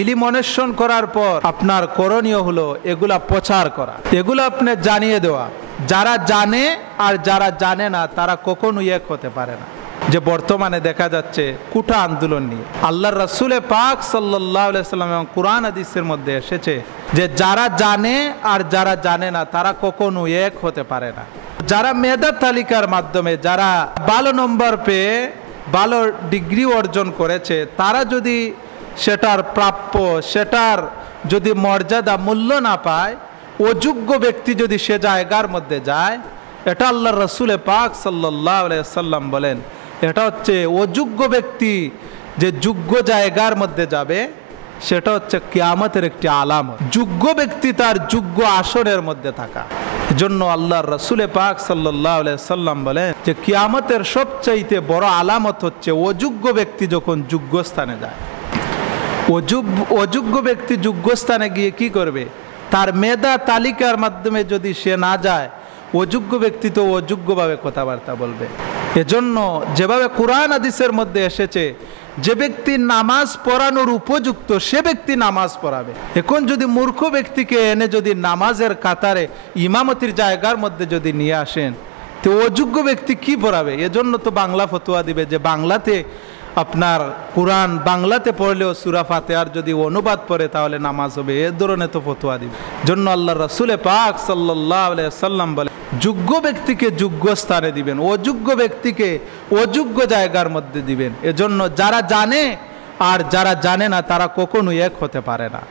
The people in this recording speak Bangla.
ইলম অন্বেষণ করার পর আপনার করণীয় হলো এগুলা প্রচার করা, এগুলো আপনি জানিয়ে দেওয়া। যারা জানে আর যারা জানে না তারা কখনোই এক হতে পারে না। যে বর্তমানে দেখা যাচ্ছে কুটা আন্দোলন নিয়ে, আল্লাহর রাসূল পাক সাল্লাল্লাহু আলাইহি সাল্লাম এবং কুরআন হাদিসের মধ্যে এসেছে যে যারা জানে আর যারা জানে না তারা কখনো এক হতে পারে না। যারা মেধা তালিকার মাধ্যমে যারা ভালো নম্বর পেয়ে ভালো ডিগ্রি অর্জন করেছে, তারা যদি সেটার প্রাপ্য, সেটার যদি মর্যাদা মূল্য না পায়, অযোগ্য ব্যক্তি যদি সে জায়গার মধ্যে যায়, এটা আল্লাহর রাসূল পাক সাল্লাল্লাহু আলাইহি সাল্লাম বলেন এটা হচ্ছে অযোগ্য ব্যক্তি যে যোগ্য জায়গার মধ্যে যাবে, সেটা হচ্ছে কিয়ামতের একটি আলামত। যোগ্য ব্যক্তি তার যোগ্য আসনের মধ্যে থাকা। এজন্য আল্লাহর রাসূল পাক সাল্লাল্লাহু আলাইহি সাল্লাম বলেন যে কিয়ামতের সবচাইতে বড় আলামত হচ্ছে অযোগ্য ব্যক্তি যখন যোগ্য স্থানে যায়। অযোগ্য ব্যক্তি যোগ্য স্থানে গিয়ে কি করবে? তার মেধা তালিকার মাধ্যমে যদি সে না যায়, অযোগ্য ব্যক্তি তো অযোগ্যভাবে কথাবার্তা বলবে। এজন্য যেভাবে কুরআন হাদিসের মধ্যে এসেছে যে ব্যক্তি নামাজ পড়ানোর উপযুক্ত সে ব্যক্তি নামাজ পড়াবে। এখন যদি মূর্খ ব্যক্তিকে এনে যদি নামাজের কাতারে ইমামতির জায়গার মধ্যে যদি নিয়ে আসেন, তো অযোগ্য ব্যক্তি কি পড়াবে? এজন্য তো বাংলা ফতোয়া দিবে যে বাংলাতে আপনার কোরআন বাংলাতে পড়লেও সূরা ফাতিহার যদি অনুবাদ পড়ে তাহলে নামাজ হবে, এ ধরনের তো ফতোয়া দিবে। জন্য আল্লাহর রাসূল পাক সাল্লাল্লাহু আলাইহি সাল্লাম বলে যোগ্য ব্যক্তিকে যোগ্য স্থানে দিবেন, অযোগ্য ব্যক্তিকে অযোগ্য জায়গার মধ্যে দিবেন। এজন্য যারা জানে আর যারা জানে না তারা কখনোই এক হতে পারে না।